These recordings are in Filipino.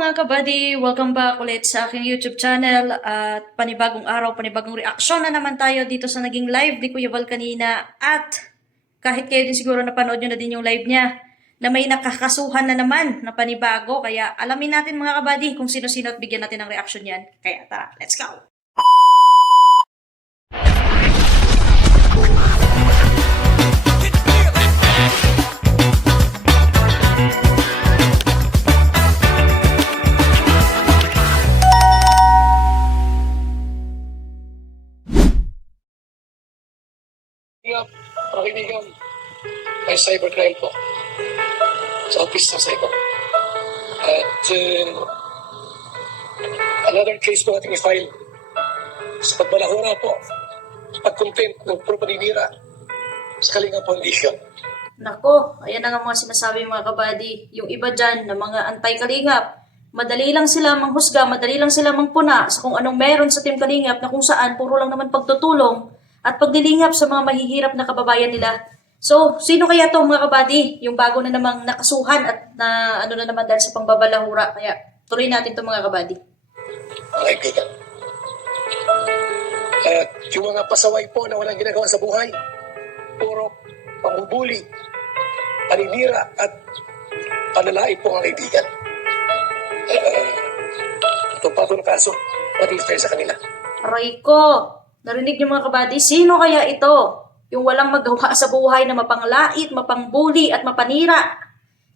mga kabady! Welcome back ulit sa aking YouTube channel at panibagong araw, panibagong reaksyon na naman tayo dito sa naging live ni Kuya Val kanina at kahit kayo din siguro napanood nyo na din yung live niya na may nakakasuhan na naman na panibago, kaya alamin natin mga kabady kung sino-sino at bigyan natin ng reaksyon yan. Kaya tara, let's go! Pakinigan ay cybercrime po sa office ng cyber. At another case po ating i-file sa pagbalahura po sa pag-contempt ng paninira sa Kalinga Foundation. Nako, ayan na nga mga sinasabi mga kabady. Yung iba dyan na mga anti-kalingap, madali lang sila manghusga, madali lang sila mangpuna sa kung anong meron sa Team Kalingap na kung saan puro lang naman pagtutulong at pagdilingap sa mga mahihirap na kababayan nila. So, sino kaya to mga kabady? Yung bago na namang nakasuhan at na ano na naman dahil sa pangbabalahura. Kaya tuloy natin to mga kabady. Mga kaibigan. At yung mga pasaway po na walang ginagawa sa buhay, puro pambubuli, paninira at panalait po mga kaibigan. Itong patong kaso, pati tayo sa kanila. Aray ko! Narinig niyo mga kabady, sino kaya ito? Yung walang magawa sa buhay na mapanglait, mapangbuli at mapanira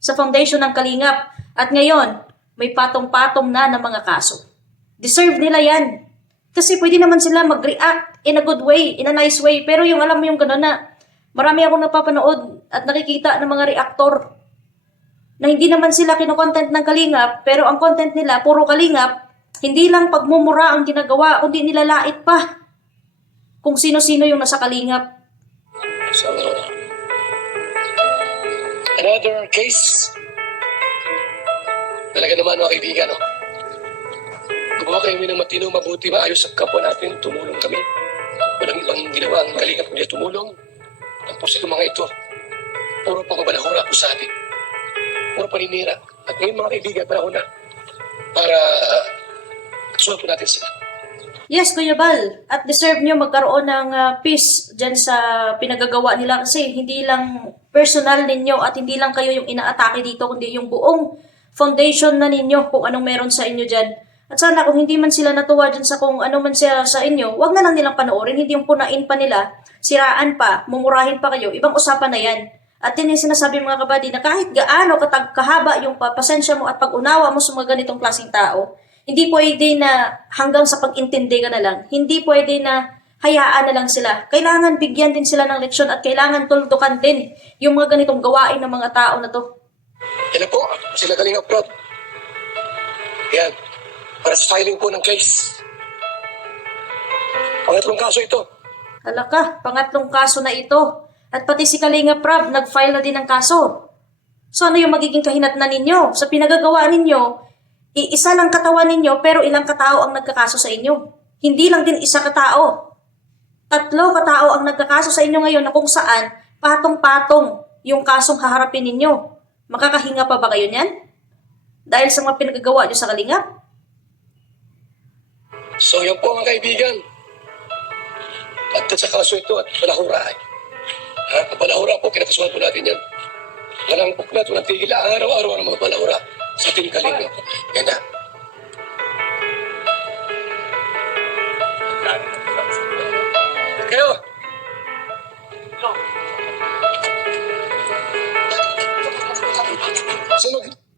sa foundation ng Kalingap. At ngayon, may patong-patong na ng mga kaso. Deserve nila yan. Kasi pwede naman sila mag-react in a good way, in a nice way. Pero yung alam mo yung gano'n na marami akong napapanood at nakikita ng mga reaktor na hindi naman sila kinokontent ng Kalingap, pero ang content nila, puro Kalingap, hindi lang pagmumura ang ginagawa, kundi nilalait pa kung sino-sino yung nasa Kalingap. So, another case. Talaga naman mga kaibigan, no? Gumawa kayo ng matino, mabuti, maayos sa kapwa natin, tumulong kami. Walang ibang ginawa ang Kalingap kundi tumulong. Tapos itong mga ito, puro pagbabalahura po sa atin. Puro paninira. At ngayon mga kaibigan, panahon na para sulat po natin sila. Yes, Kuya Val, at deserve nyo magkaroon ng peace dyan sa pinagagawa nila kasi hindi lang personal ninyo at hindi lang kayo yung inaatake dito kundi yung buong foundation na ninyo kung anong meron sa inyo dyan. At sana kung hindi man sila natuwa dyan sa kung ano man siya sa inyo, wag na lang nilang panoorin, hindi yung punain pa nila, siraan pa, mumurahin pa kayo, ibang usapan na yan. At yun yung sinasabi mga kabady na kahit gaano kahaba yung pasensya mo at pag-unawa mo sa mga ganitong klaseng tao, hindi pwede na hanggang sa pag-intindi ka na lang. Hindi pwede na hayaan na lang sila. Kailangan bigyan din sila ng leksyon at kailangan tuldukan din yung mga ganitong gawain ng mga tao na to. Yan po, sila Kalingap Prod. Yan, para sa filing po ng case. Pangatlong kaso ito. Halaka, pangatlong kaso na ito. At pati si Kalingap Prab, nag-file na din ng kaso. So ano yung magiging kahinatnan ninyo? Sa pinagagawa ninyo, isa lang katawan ninyo pero ilang katao ang nagkakaso sa inyo. Hindi lang din isa katao. 3 katao ang nagkakaso sa inyo ngayon na kung saan patong-patong yung kasong haharapin ninyo. Makakahinga pa ba kayo niyan? Dahil sa mga pinagagawa nyo sa Kalingap? So yan po mga kaibigan. At sa kaso ito at balahura ay. Balahura po, kinakasuhan po natin yan. Walang puklat, walang tigil. Araw-araw ang mga balahura sa ating Kalingap. Yan na. Kayo.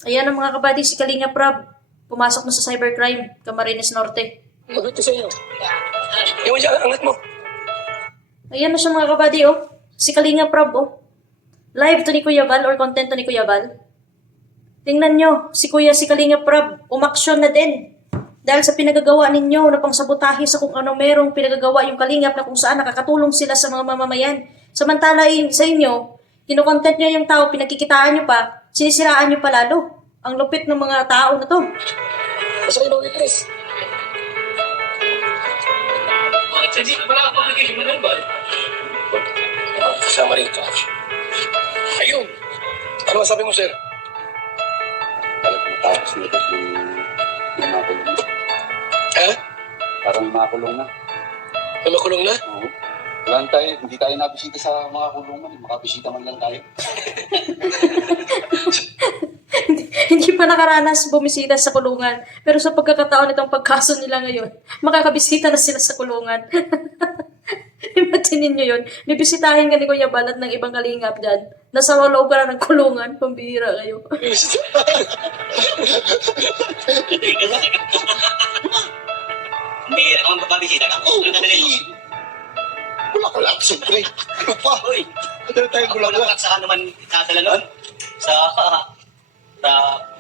Ayan ang mga kabady, si Kalingap Prab. Pumasok na sa cybercrime, Camarines Norte. Maguti sa inyo. Iwan siya, angat mo. Ayan na siya mga kabady, oh. Si Kalingap Prab, oh. Live to ni Kuya Val or content to ni Kuya Val. Tingnan nyo, si Kalingap Prab, umaksyon na din. Dahil sa pinagagawa ninyo na pangsabotahe sa kung ano merong pinagagawa yung Kalingap na kung saan nakakatulong sila sa mga mamamayan. Samantala sa inyo, kinokontent nyo yung tao, pinagkikitaan nyo pa, sinisiraan nyo pa lalo. Ang lupit ng mga tao na to. Basta kayo witness. Hindi ka pala ako magiging manambal. Kasama rin ito. Ayun. Ano masabi mo, sir? Tapos nito Parang makulong na. May makulong na? Oo. Wala na tayo, hindi tayo nabisita sa mga kulungan. Makabisita man lang tayo. Hindi pa nakaranas bumisita sa kulungan. Pero sa pagkakataon itong pagkaso nila ngayon, makakabisita na sila sa kulungan. Imagine nyo yun. Bibisitahin ka ni Kuya Balat ng ibang kalingap dyan. Nasa loob ka na ng kulungan. Pambihira kayo. Hindi naman babisita ka. Ano na nila? Bulaklak, siyempre. Ano pa? Uy, Ano tayo bulaklak? saan naman nadala nun? Sa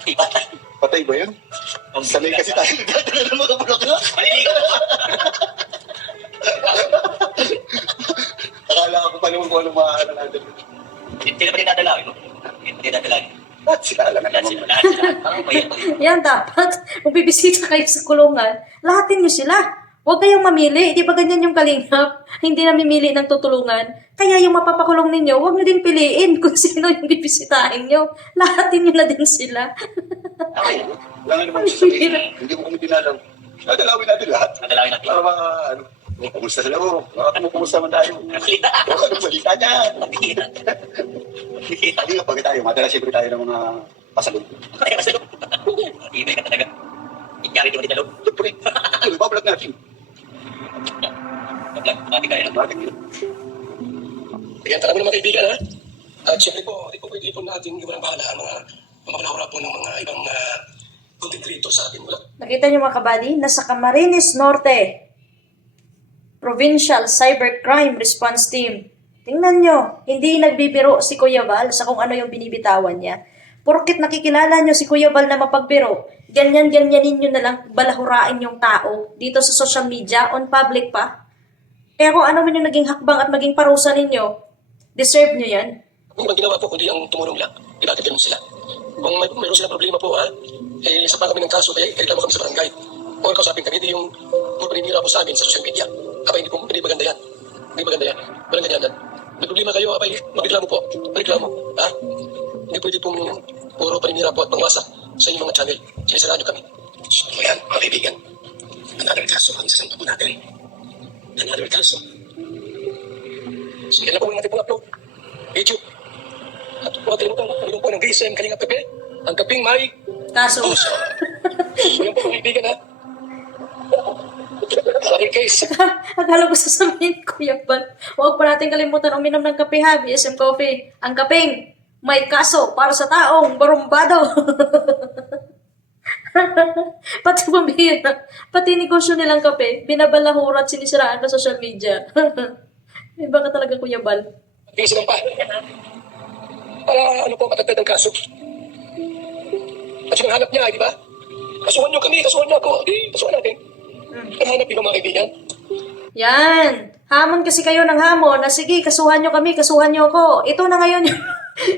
ibatan. Patay ba yun? Sanay kasi tayo nagdadala ng mga bulaklak. Maliligaw ka ba? Akala ko pa naman kung ano maaano natin. Hindi na ba din dadalawin mo? Hindi dadalawin. At sila lang Lahat naman. sila, lahat sila. Ang bayad. Yan dapat. Kung bibisita kayo sa kulungan, lahatin nyo sila. Huwag kayong mamili. Di ba ganyan yung kalingap? Hindi namimili ng tutulungan. Kaya yung mapapakulong ninyo, huwag nyo din piliin kung sino yung bibisitahin nyo. Lahatin nyo na din sila. Okay. Wala nga naman sasabihin. Hindi mo kami dinalaw. Dadalawin natin lahat. Nadalawin natin. Para ano, kumusta sila mo? Kumusta man tayo? Nakalita. Anong salita dyan? Nakikita. Nakikita. Hindi nga pag tayo, madala siyempre tayo ng mga pasalun. Kaya kasi loob. Ibay ka talaga. Ikyari di mo din na loob. Siyempre, ano, babalag natin. Mati kaya. Matik yun. Ayan, tara mo na mga kaibigan, ha? At syempre po, di po pwede po natin iwan ang bahala ang mga mamalahura po ng mga ibang content creator sa atin. Wala. Nakita nyo mga kabady? Nasa Camarines Norte, Provincial Cybercrime Response Team. Tingnan nyo, hindi nagbibiro si Kuya Val sa kung ano yung binibitawan niya. Porkit nakikilala nyo si Kuya Val na mapagbiro, ganyan-ganyanin nyo na lang balahurain yung tao dito sa social media, on public pa. Kaya kung ano man yung naging hakbang at maging parusa ninyo, deserve nyo yan. Kung ibang ginawa po, kundi ang tumulong lang, bakit ganun sila? Kung mayroon silang problema po, sa kami ng kaso, kaya reklamo kami sa barangay. O kausapin kami, hindi yung paninira po sa amin sa social media. Abay, hindi maganda yan. Hindi maganda yan. Walang ganyan. May problema kayo, abay, magreklamo po. Magreklamo, ha? Hindi pwede pong puro paninira po at pangwasak sa inyong mga channel. Sinisaraan nyo kami. So, yan, mga kaibigan. Another kaso ang isasampa po natin. Another kaso. Sige na po natin pong upload. YouTube. At huwag kalimutan, mayroon po ng GSM Kalinga Pepe. Ang kaping may Kaso, puso. Yan po mga kaibigan, ha? Another case. akala ko sasabihin, Kuya Val, huwag pa natin kalimutan uminom ng kape ha, BSM Coffee. Ang kapeng, may kaso para sa taong barumbado. Pati pambihira, pati negosyo nilang kape, binabalahura at sinisiraan pa sa social media. Iba ka talaga, Kuya Val. Tingin silang pa. Para ano po, matagdad ang kaso. At yung hanap niya, di ba? Kasuhan niyo kami, kasuhan niyo ako. Di, kasuhan natin. Ang hanap niyo mga kaibigan. Yan. Hamon kasi kayo ng hamon na sige, kasuhan nyo kami, kasuhan nyo ako. Ito na ngayon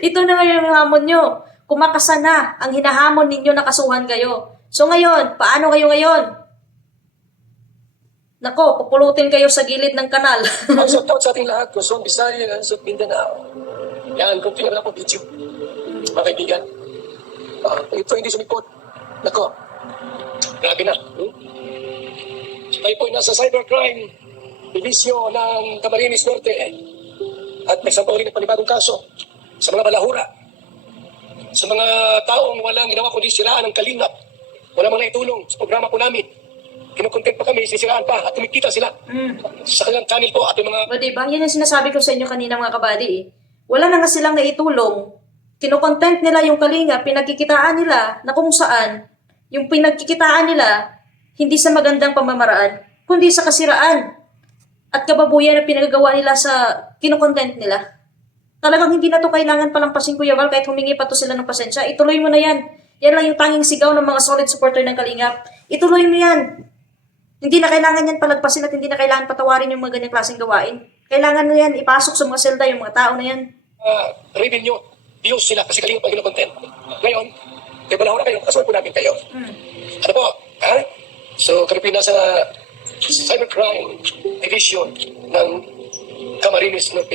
ito na ngayon yung hamon nyo. Kumakasa na ang hinahamon ninyo na kasuhan kayo. So ngayon, paano kayo ngayon? Nako, pupulutin kayo sa gilid ng kanal. Ang shoutout sa ating lahat, Luzon, Visayas, at Mindanao. Yan, kung tingnan lang po video. Mga kaibigan. Ito hindi sumipot. Nako, grabe na. Tayo po nasa cybercrime division ng Camarines Norte at nagsampa ulit ng panibagong kaso sa mga balahura, sa mga taong walang ginawa kundi siraan ng kalingap, wala mga naitulong sa programa po namin. Kinukontent pa kami, sisiraan pa at kumikita sila sa kanilang channel po at yung mga O diba? Yan yung sinasabi ko sa inyo kanina mga kabady eh. Wala na nga silang naitulong. Kinokontent nila yung kalinga, pinagkikitaan nila na kung saan yung pinagkikitaan nila hindi sa magandang pamamaraan, kundi sa kasiraan at kababuyan na pinagagawa nila sa kinokontent nila. Talagang hindi na to kailangan palampasin, Kuya Val, kahit humingi pa to sila ng pasensya. Ituloy mo na yan. Yan lang yung tanging sigaw ng mga solid supporter ng Kalingap. Ituloy mo yan. Hindi na kailangan yan palagpasin at hindi na kailangan patawarin yung mga ganyang klaseng gawain. Kailangan na yan ipasok sa mga selda yung mga tao na yan. revenue, views sila kasi kalingap ang kinokontent. Ngayon, kaya wala kayo, kasuhan po namin kayo. Ano po? Ha? So, kami po nasa cybercrime division ng Camarines Norte.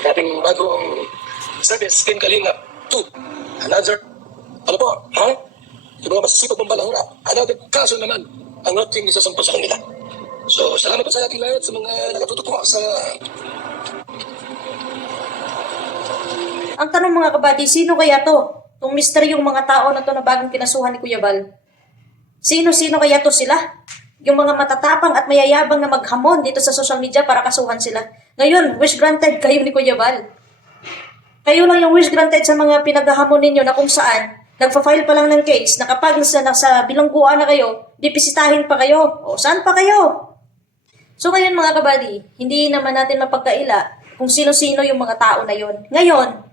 Ating bagong service, Team Kalingap 2. Another, ano po? Ha? Yung mga masisipag mong balahura. Another kaso naman ang ating isasampa sa kanila. So, salamat po sa ating lahat sa mga nakatutuwa sa... Ang tanong mga kabady, sino kaya to? Itong misteryong mga tao na to na bagong kinasuhan ni Kuya Bal. Sino-sino kaya to sila? Yung mga matatapang at mayayabang na maghamon dito sa social media para kasuhan sila. Ngayon, wish granted kayo ni Kuya Bal. Kayo lang yung wish granted sa mga pinaghahamon ninyo na kung saan nagfa-file pa lang ng case na kapag nasa bilangguan na kayo, dipisitahin pa kayo. O saan pa kayo? So ngayon mga kabady, hindi naman natin mapagkaila kung sino-sino yung mga tao na yon. Ngayon,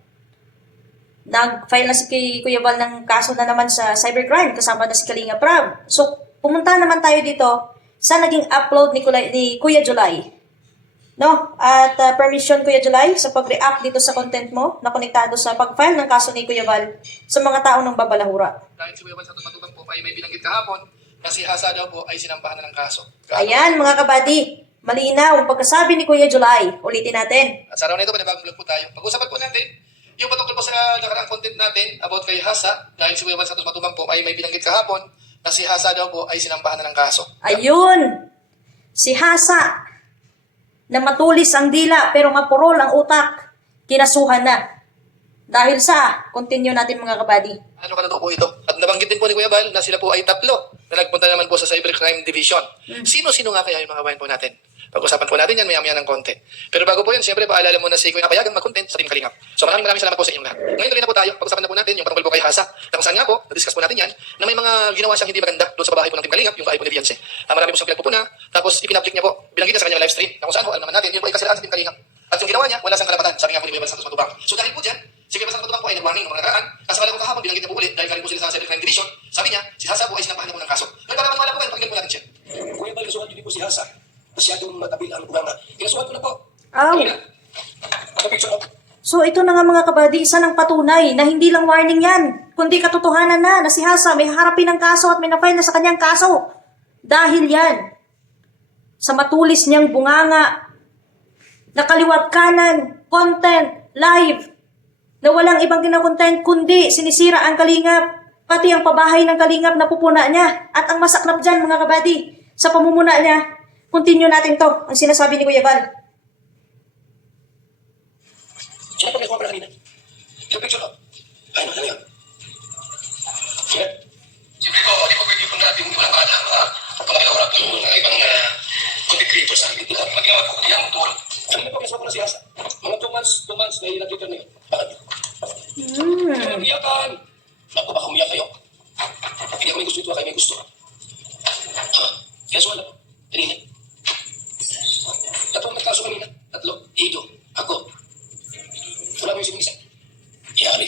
nag-file na si Kuya Bal ng kaso na naman sa cybercrime kasama na si Kalinga Prab. So, pumunta naman tayo dito sa naging upload ni Kuya July. No? At permission Kuya July sa pag-react dito sa content mo na konektado sa pag-file ng kaso ni Kuya Bal sa mga tao ng babalahura. Dahil si Kuya Bal sa Matubang po ay may binanggit kahapon na si Hasa daw po ay sinampahan na ng kaso. Ayan mga kabady, malinaw ang pagkasabi ni Kuya July. Ulitin natin. At sa araw na ito, panibagong vlog po tayo. Pag-usapan po natin yung patungkol po sa nakaraang content natin about kay Hasa dahil si Kuya Bal sa Matubang po ay may binanggit kahapon na si Hasa daw po ay sinampahan na ng kaso. Ayun! Si Hasa na matulis ang dila pero mapurol ang utak, kinasuhan na. Dahil sa, continue natin mga kabady. Ano ka na po ito? At nabanggit din po ni Kuya Bal na sila po ay tatlo na nagpunta naman po sa Cybercrime Division. Sino-sino nga kaya yung mga kabayan po natin? Pag-usapan po natin yan maya-maya ng konti. Pero bago po yun, siyempre paalala muna si Kuya na payagang mag-content sa Team Kalingap. So maraming salamat po sa inyong lahat. Ngayon tuloy na po tayo. Pag-usapan na po natin yung patungkol po kay Hasa. Na kung saan nga po, na-discuss po natin yan, na may mga ginawa siyang hindi maganda doon sa bahay po ng Team Kalingap, yung bahay po ni Beyonce. Marami po siyang pinagpupuna, tapos ipinablick niya po, binanggit niya sa kanyang live stream. Na kung saan po, alam naman natin, yun po ay kasilaan sa Team Kalingap. At yung ginawa niya, wala siyang karapatan. Sabi nga po ni Kuya Bal Santos Matubang. So dahil po dyan, si Kuya Bal Santos Matubang po ay nag-warning ng mga nakaraan. Kaso wala po kahapon, binanggit niya po ulit dahil galing po sila sa Cybercrime Division. Sabi niya, si Hasa po ay sinampahan na po ng kaso. Ngayon para maniwala po kayo, pakinggan po natin siya. Kuya Bal, kasuhan niyo po si Hasa. Masyadong matabil ang bunganga. Kinasuhan ko na po. Aw. Picture mo. So ito na nga mga kabady, isa ng patunay na hindi lang warning yan, kundi katotohanan na si Hasa may harapin ng kaso at may na-file na sa kanyang kaso. Dahil yan, sa matulis niyang bunganga, na kaliwat kanan, content, live, na walang ibang kinakontent, kundi sinisira ang Kalingap, pati ang pabahay ng Kalingap na pupuna niya. At ang masaklap dyan mga kabady, sa pamumuna niya, continue natin to, ang sinasabi ni Kuya Bal. Sino po nagkuha pala kanina? Yung picture ko. Ano yun? Sino? Siyempre po, di po pwede po natin walang alam. Pangalawa po yung mga ibang content creators sa akin. Pag-iwag ko kaya ang turo. Kanina po kasama ko na si Hasa. Mga 2 months na ilang Twitter na yun. Bakit? Iyakan! Naku, baka umiyak kayo. Hindi ako may gusto ito, kayo may gusto. Kaya wala po. Kanina. Tatlong nagkaso kanina. Tatlo. Ito. Ako. Wala mo yung sinisa. Yari.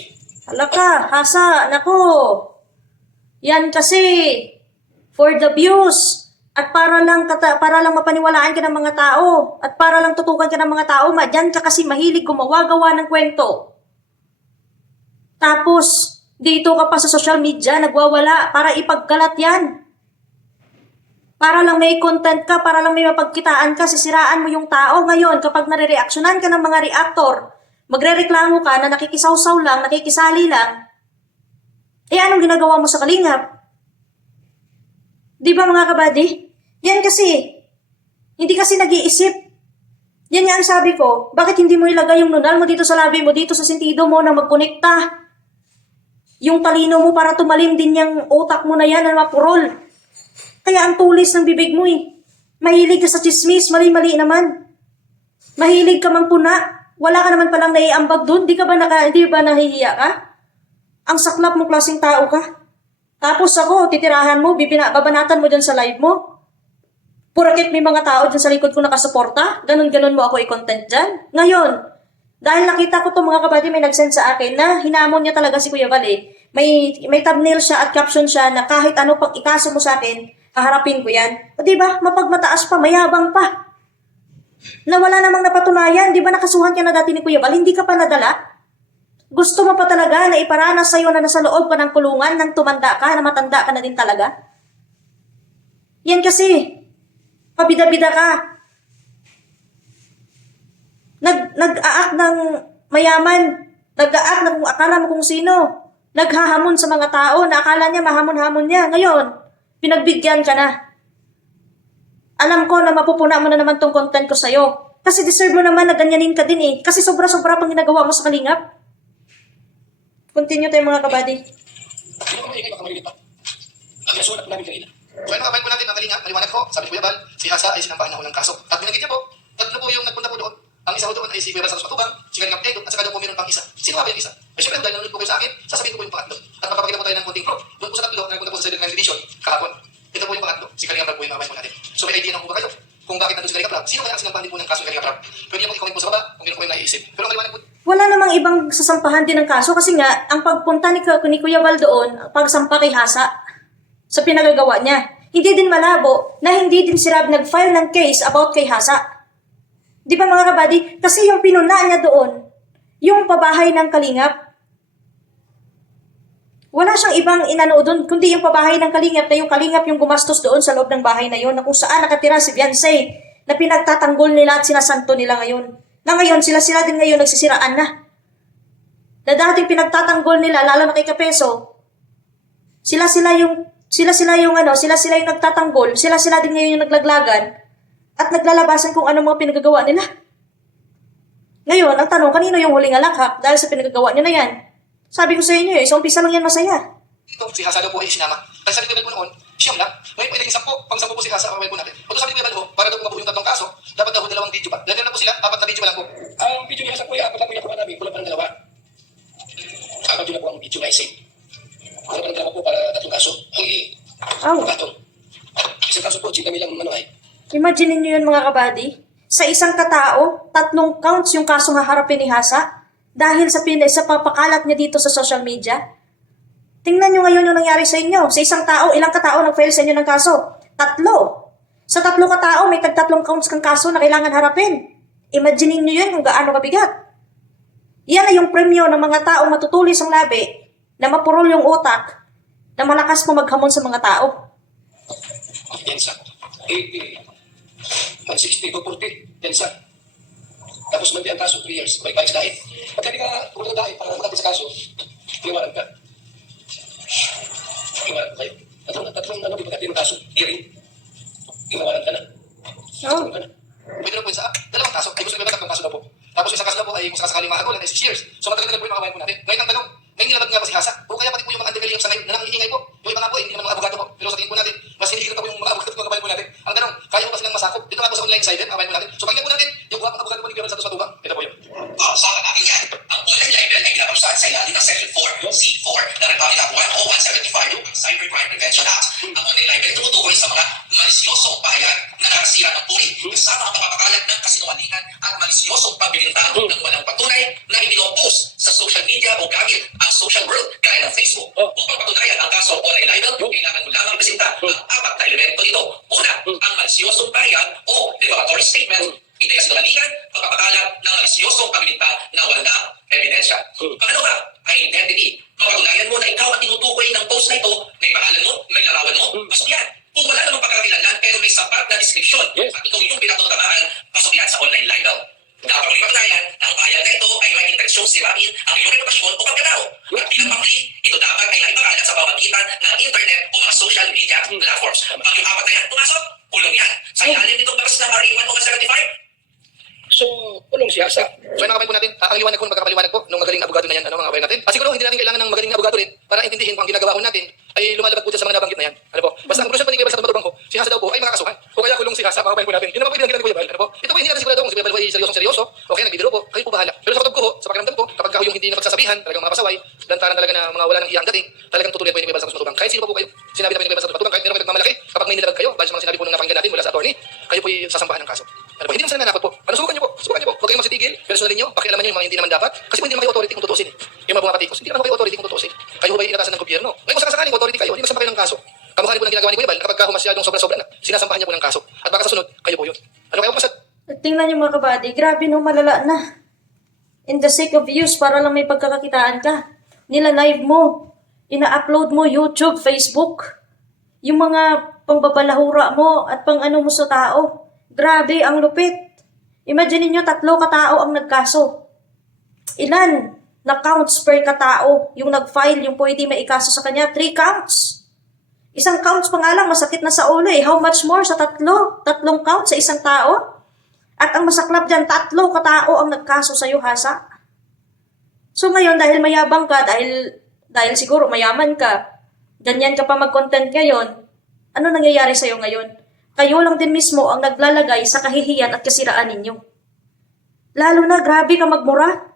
Hala ka, Hasa, nako. Yan kasi, for the views, at para lang mapaniwalaan ka ng mga tao, at para lang tutukan ka ng mga tao, dyan ka kasi mahilig gumawa-gawa ng kwento. Tapos, dito ka pa sa social media, nagwawala para ipagkalat yan. Para lang may content ka, para lang may mapagkitaan ka, sisiraan mo yung tao. Ngayon, kapag nare-reaksyonan ka ng mga reactor, magre-reklamo ka na nakikisawsaw lang, nakikisali lang, anong ginagawa mo sa Kalingap? Di ba mga kabady? Yan kasi, hindi kasi nag-iisip. Yan nga ang sabi ko, bakit hindi mo ilagay yung nunal mo dito sa labi mo, dito sa sentido mo na magkonekta? Yung talino mo para tumalim din yung utak mo na yan na mapurol. Kaya ang tulis ng bibig mo eh. Mahilig ka sa chismis, mali-mali naman. Mahilig ka mang puna. Wala ka naman palang naiambag dun. Di ba nahihiya ka? Ang saklap mo klaseng tao ka. Tapos ako, titirahan mo, babanatan mo dyan sa live mo. Purakit may mga tao dyan sa likod ko nakasuporta. Ganon-ganon mo ako i-content dyan. Ngayon, dahil nakita ko to mga kabady, may nag-send sa akin na hinamon niya talaga si Kuya Bal eh. May thumbnail siya at caption siya na kahit ano pang ikaso mo sa akin, haharapin ko yan. O diba, mapagmataas pa, mayabang pa. Na wala namang napatunayan, di ba nakasuhan ka na dati ni Kuya Bal, hindi ka pa nadala? Gusto mo pa talaga na iparanas sa'yo na nasa loob ka ng kulungan nang tumanda ka, na matanda ka na din talaga? Yan kasi, pabida-bida ka. Nag-aak ng mayaman, nag-aak ng kung akala mo kung sino, naghahamon sa mga tao na akala niya mahamon-hamon niya. Ngayon, pinagbigyan ka na. Alam ko na mapupuna mo na naman tong content ko sa'yo. Kasi deserve mo naman na ganyanin ka din eh. Kasi sobra-sobra pang ginagawa mo sa Kalingap. Continue tayo mga kabady. Hindi ko maingay, baka marilit pa. Ang nasulat ko namin kanina. So ayun mga kabayan po natin, ang Kalingap, maliwanag ko, sabi ni Kuya Bal, si Hasa ay sinampahan ako ng kaso. At binanggit niya po, tatlo po yung nagpunta po doon. Ang isa ko doon ay si Kuya Bal Santos Matubang, si Kalingap Edo, at saka daw po meron pang isa. Sino nga ba yung isa? Eh syempre, dahil nanonood po kayo sa akin, sasabihin ko po yung pangatlo. At magpapakita po tayo ng konting proof. Doon po sa tatlo, nagpunta po sa Cybercrime Division, kahapon. Ito po yung pangatlo, si Kalingap Rab po yung mga kabayan po natin. So may idea na po ba kayo? Kung bakit nandun si Kalingap Rab? Sino kaya ang sinampahan din po ng kaso ni Kalingap Rab? Pwede niyo po i-comment po sa baba kung meron po yung naiisip. Pero ang maliwanag po, Wala namang ibang sasampahan din ng kaso kasi nga, ang pagpunta ni Kuya Val doon, pagsampa kay Hasa sa pinagagawa niya. Hindi din malabo na hindi din si Rab nag-file ng case about kay Hasa. Di ba mga kabady? Kasi yung pinuna niya doon, yung pabahay ng Kalingap, wala siyang ibang inano doon, kundi yung pabahay ng Kalingap na yung Kalingap yung gumastos doon sa loob ng bahay na yun, na kung saan nakatira si Beyonce, na pinagtatanggol nila at sinasanto nila ngayon. Na ngayon, sila din ngayon nagsisiraan na. Na dating pinagtatanggol nila, lalo na kay Kapeso, sila yung nagtatanggol, sila din ngayon yung naglaglagan, at naglalabasan kung ano mga pinagagawa nila. Ngayon, ang tanong, kanino yung huling alakhak dahil sa pinagagawa nila yan? Sabi ko sa inyo sa umpisa lang yan masaya. dito, si Hasa daw po ay isinama. Kasi sabi ko po noon, siyam lang. Ngayon po ay naging 10, pang 10 po si Hasa, pang po natin. O sabi ko po, para daw mabuo yung tatlong kaso, dapat daw 2 video pa. Lagyan na po sila, 4 na video pa lang po. ang video ni Hasa po, 4 lang po yung namin, kulang pa ng 2. Apat yun na po ang video na isip. Kulang pa ng 2 po para 3 kaso. Ang katong. Isang kaso po, kami lang ay. Imagine niyo yun mga kabady. Sa isang katao, 3 counts yung kasong haharapin ni Hasa dahil sa papakalat niya dito sa social media. Tingnan nyo ngayon yung nangyari sa inyo. Sa isang tao, ilang katao nag-file sa inyo ng kaso? 3. Sa 3 katao, may 3 counts kang kaso na kailangan harapin. Imagine niyo yun kung gaano kabigat. Yan ay yung premyo ng mga taong matutulis ang labi, na mapurol yung utak, na malakas mo maghamon sa mga tao. Densa. 80. 160 to 40. Densa. Tapos mandi ang kaso, 3 years. Balik-balik sa dahil. Pagka di ka pumunta ng dahil para makapit sa kaso, iwanan ka. Iwanan kayo. Tatlong ano, di pagkati ng kaso, hearing. Iwanan ka na. Oh. Ka na. Pwede na po isa, 2 kaso. Ay gusto nyo ba 3 kaso na po? Tapos isang kaso na po ay kung sakasakaling maagulan ay 6 years. So matagal-tagal po yung mga kabayan po natin. Ngayon ang tanong, may nilabag nga ba si Hasa? O kaya pati po yung mga anti-Kalingap sa ngayon na nangiingay po. Yung iba nga po, hindi naman mga abogado po. Pero sa tingin po natin, mas hinihigit pa po yung mga abogado ng kabayan po natin. Ang tanong, kaya po ba silang masakop? Dito nga po sa online side, mga kabayan po natin. So pagkaya po natin, yung buwapang abogado po ni Kuya Santos Matubang, ito po yun. Pausapan natin yan. Ang online libel ay ginaparusahan sa ilalim ng Section 4, C4 ng Republic Act 10175 ng Cybercrime Prevention Act. Ang online libel tumutukoy sa mga malisyosong pahayag na nakasira ng puri, kasama ang pagpapakalat ng kasinungalingan at malisyosong pagbibintang ng walang patunay na inipopost sa social media o gamit ang social world gaya ng Facebook. Upang patunayan ang kaso online libel, kailangan mo lamang presenta ang 4 na elemento nito. Una, ang malisyosong pahayag o defamatory statement, ideya sinungalingan, pagpapakalat ng malisyosong pagbibintang na walang ebidensya. Pangalawa, identity. Mapatunayan mo na ikaw ang tinutukoy ng post na ito, may pangalan mo, may larawan mo, pasok yan. Kung wala namang pagkakakilanlan pero may sapat na description at ito yung pinatutamaan, pasok yan sa online libel. Dapat mo ipatunayan na ang pahayag na ito ay may intensyong sirain ang iyong reputasyon o pagkatao. At bilang panghuli, ito dapat ay naipakalat sa pamamagitan ng internet o mga social media platforms. Ang yung 4 na yan, pumasok, kulong yan. Sa ilalim nitong batas na R1 o 75, So, ulong si Hasa. so yung mga kabayan po natin, ang liwanag po, magkakapaliwanag po ng magaling abogado na yan, mga kabayan natin. At siguro hindi natin kailangan ng magaling abogado rin para intindihin kung ang ginagawa po natin ay lumalabag po dyan sa mga nabanggit na yan. Ano po? Basta ang conclusion po ni Kuya Bal sa Matubang ko, si Hasa daw po ay makakasuhan. O kaya kulong si Hasa, mga kabayan po natin. Yun naman po yung pinanggitan ni Kuya Bal. Ano po? Ito po hindi natin sigurado kung si Kuya Bal po ay seryoso o kaya nagbibiro po. Kayo po bahala. Pero sa katob ko, sa pakiramdam ko, kapag yung hindi na pagsasabihan, talagang mga pasaway, lantaran talaga na mga wala nang iyang dating, talagang tutuloy po ni Kuya Bal Santos Matubang. Kahit sino po kayo, sinabi namin ni Kuya Bal Santos Matubang, kahit meron kayo nagmamalaki, kapag may nilabag kayo, dahil sa mga sinabi po ng napakinggan natin mula sa attorney, kayo po ay sasambahan ng kaso. Ano po? Hindi naman sila nanakot po. Ano, subukan niyo po. Subukan niyo po. Huwag kayong magsitigil. Personalin niyo. Pakialaman niyo yung mga hindi naman dapat. Kasi po hindi naman kayo authority kung tutuusin. Yung mga bumapatikos, hindi naman kayo authority kung tutuusin. Kayo ba yung inatasan ng gobyerno? Ngayon kung sakasakaling authority kayo, hindi masampa kayo ng kaso. Kamukha rin po ng ginagawa ni Kuya Bal, kapag masyadong sobra-sobra na, sinasampahan niya po ng kaso. At baka sa sunod, kayo po yun. Ano kayo masad? At tingnan niyo mga kabady, grabe no, malala na. In the sake of views, para lang may pagkakakitaan ka. Nila-live mo, ina-upload mo YouTube, Facebook. Yung mga pangbabalahura mo at pang ano mo sa tao. Grabe, ang lupit. Imagine niyo 3 katao ang nagkaso. Ilan na counts per katao yung nag-file, yung pwede maikaso sa kanya? 3 counts. Isang counts pa nga lang, masakit na sa ulo eh. How much more sa tatlong count sa isang tao? At ang masaklap dyan, 3 katao ang nagkaso sa'yo, Hasa. So ngayon, dahil mayabang ka, dahil siguro mayaman ka, ganyan ka pa mag-content ngayon, ano nangyayari sa'yo ngayon? Kayo lang din mismo ang naglalagay sa kahihiyan at kasiraan ninyo. Lalo na, grabe ka magmura.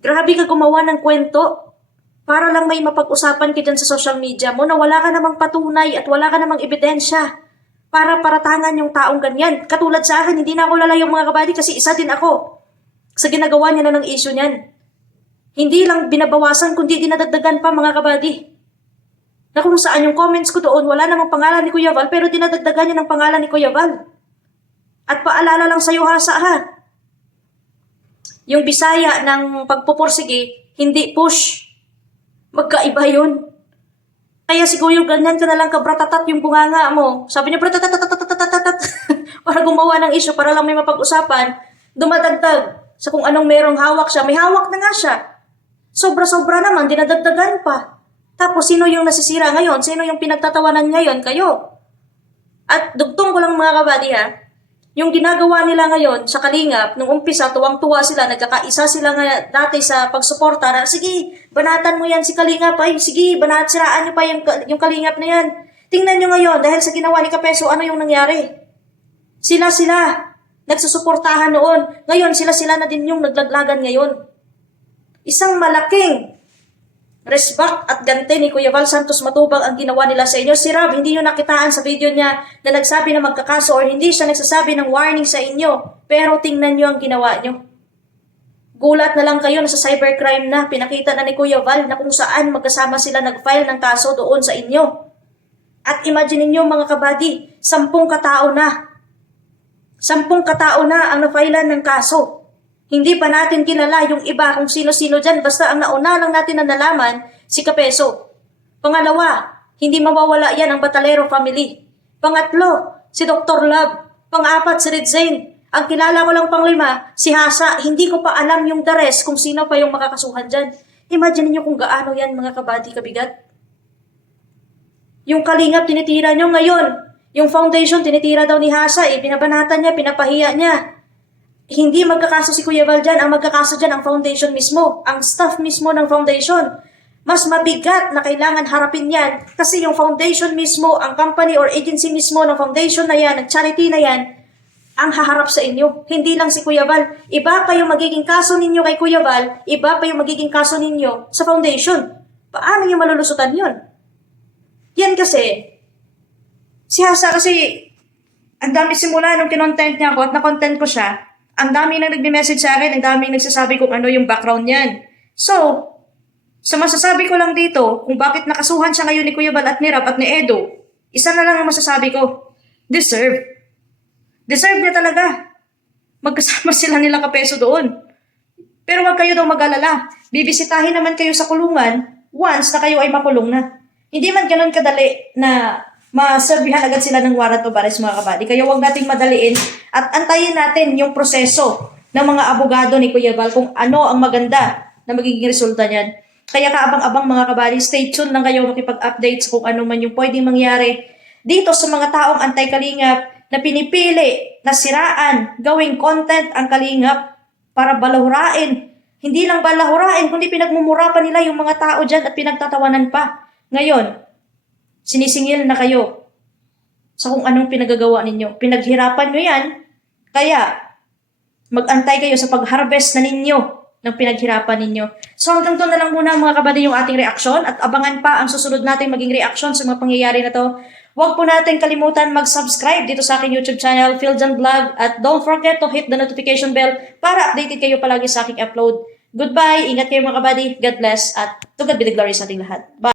Grabe ka gumawa ng kwento para lang may mapag-usapan ka dyan sa social media mo na wala ka namang patunay at wala ka namang ebidensya para paratangan yung taong ganyan. Katulad sa akin, hindi na ako lalayong mga kabady kasi isa din ako sa ginagawa niya na ng issue niyan. Hindi lang binabawasan kundi dinadagdagan pa mga kabady. Na kung saan yung comments ko doon, wala namang pangalan ni Kuya Val, pero dinadagdagan niya ng pangalan ni Kuya Val. At paalala lang sa'yo, Hasa, ha? Yung Bisaya ng pagpupursige, hindi push. Magkaiba yun. Kaya siguro ganyan ka na lang kabratatat yung bunganga mo. Sabi niya, bratatatatatatat. Para gumawa ng issue, para lang may mapag-usapan, dumadagdag sa kung anong merong hawak siya. May hawak na nga siya. Sobra-sobra naman, dinadagdagan pa. Tapos, sino yung nasisira ngayon? Sino yung pinagtatawanan ngayon? Kayo. At dugtong ko lang mga kabady ha, yung ginagawa nila ngayon sa Kalingap, nung umpisa, tuwang-tuwa sila, nagkakaisa sila nga dati sa pagsuporta na, sige, banatan mo yan si Kalingap, ay, sige, siraan niyo pa yung Kalingap na yan. Tingnan nyo ngayon, dahil sa ginawa ni Kapeso, ano yung nangyari? Sila, nagsusuportahan noon. Ngayon, sila na din yung naglaglagan ngayon. Isang malaking respect at gante ni Kuya Val Santos Matubang ang ginawa nila sa inyo. Si Rob, hindi nyo nakitaan sa video niya na nagsabi na magkakaso or hindi siya nagsasabi ng warning sa inyo. Pero tingnan nyo ang ginawa nyo. Gulat na lang kayo na sa cybercrime na pinakita na ni Kuya Val na kung saan magkasama sila nag-file ng kaso doon sa inyo. At imagine niyo mga kabady, 10 katao na. 10 katao na ang na-filean ng kaso. Hindi pa natin kilala yung iba kung sino-sino dyan. Basta ang nauna lang natin na nalaman, si Kapeso. Pangalawa, hindi mawawala yan ang Batalero family. Pangatlo, si Dr. Love. Pang-apat, si Red Zane. Ang kilala ko lang pang-5, si Hasa. Hindi ko pa alam yung the rest kung sino pa yung makakasuhan dyan. Imagine niyo kung gaano yan mga kabady kabigat. Yung Kalingap tinitira nyo ngayon. Yung foundation tinitira daw ni Hasa. Binabanatan niya, pinapahiya niya. Hindi magkakaso si Kuya Val dyan. Ang magkakaso dyan ang foundation mismo. Ang staff mismo ng foundation. Mas mabigat na kailangan harapin yan. Kasi yung foundation mismo, ang company or agency mismo ng foundation na yan, ng charity na yan, ang haharap sa inyo. Hindi lang si Kuya Val. Iba pa yung magiging kaso ninyo kay Kuya Val. Iba pa yung magiging kaso ninyo sa foundation. Paano yung malulusutan yun? Yan kasi, si Hasa kasi, ang dami simula nung kinontent niya ako at na-content ko siya. Ang dami nang nagme-message sa akin, ang dami nagsasabi kung ano yung background niyan. So, sa masasabi ko lang dito, kung bakit nakasuhan siya ngayon ni Kuya Val at ni Rap at ni Edo, isa na lang ang masasabi ko, deserve. Deserve niya talaga. Magkasama sila nila Kapeso doon. Pero wag kayo daw mag-alala. Bibisitahin naman kayo sa kulungan once na kayo ay makulong na. Hindi man ganun kadali na maserbihan agad sila ng warrant of arrest mga kabady. Kaya huwag nating madaliin at antayin natin yung proseso ng mga abogado ni Kuya Val kung ano ang maganda na magiging resulta niyan. Kaya kaabang-abang mga kabady, stay tuned lang kayo makipag-update sa kung ano man yung pwedeng mangyari dito sa mga taong anti-Kalingap na pinipili na siraan, gawing content ang Kalingap para balahurain. Hindi lang balahurain, kundi pinagmumura pa nila yung mga tao dyan at pinagtatawanan pa. Ngayon, sinisingil na kayo sa kung anong pinagagawa ninyo. Pinaghirapan nyo yan, kaya mag-antay kayo sa pag-harvest na ninyo ng pinaghirapan ninyo. So hanggang doon na lang muna mga kabady yung ating reaksyon at abangan pa ang susunod nating maging reaksyon sa mga pangyayari na to. Huwag po natin kalimutan mag-subscribe dito sa aking YouTube channel, Philjan Vlog, at don't forget to hit the notification bell para updated kayo palagi sa aking upload. Goodbye, ingat kayo mga kabady, God bless, at to God be the glory sa ating lahat. Bye!